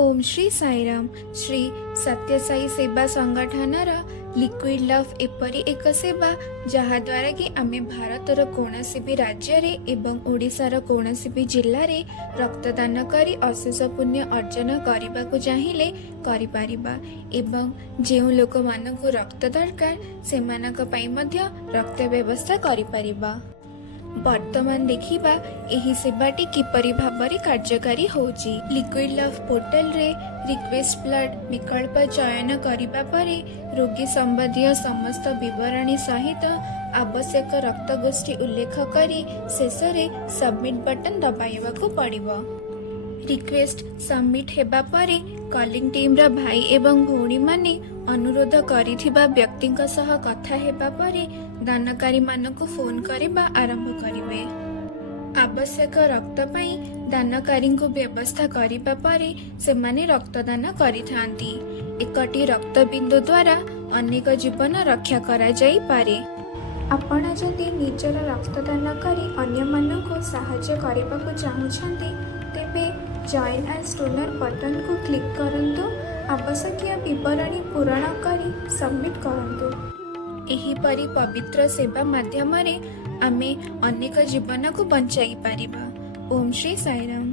ओम श्री साईराम। श्री सत्यसाई सेवा संगठन liquid love एपरी एक सेवा जहाद्वारा कि आमे भारतर कौनसी भी राज्य रे एवं ओडिशार कौनसी भी जिल्ला रे रक्तदान करी अशेष पुण्य अर्जन करने को चाहिए करिपारिबा एवं जेउ लोक मानकु रक्त दरकार सेमानक पई मध्य रक्त व्यवस्था करिपारिबा। वर्तमान देखिबा एही सेवाटी किपरि भाबरे कार्यकारी होउची। लिक्विड लव पोर्टल रे रिक्वेस्ट ब्लड विकल्प चयन करिबा परे रोगी संबंधी समस्त विवरणी सहित आवश्यक रक्त गोष्ठी उल्लेख करी शेषरे सबमिट बटन दबाइबाकू पड़िबो। रिक्वेस्ट सबमिट हेबा परे कॉलिंग टीम रा भाई एवं भौणी माने अनुरोध करिथिबा व्यक्तिंक सह कथा हेबा परे दानकारी मानकु फोन करिबा आरंभ करिवे। आवश्यक रक्त पई दानकारी को व्यवस्था करिबा परे सेमाने रक्तदान करिथांती। एकटी रक्त बिंदु द्वारा अनेक जीवन रक्षा करा जाई पारे। आपण जदि निजर रक्तदान करी अन्य मानकु सहाय्य करिबाकु चाहुछन्ती तेबे जॉइन एज डोनर बटन को क्लिक करंतु। आवश्यक विवरणी पूरण करी सबमिट करंतु। एही परी पवित्र सेवा माध्यम रे आमे अनेक जीवन को बंचाई पारिबा। ओम श्री साईराम।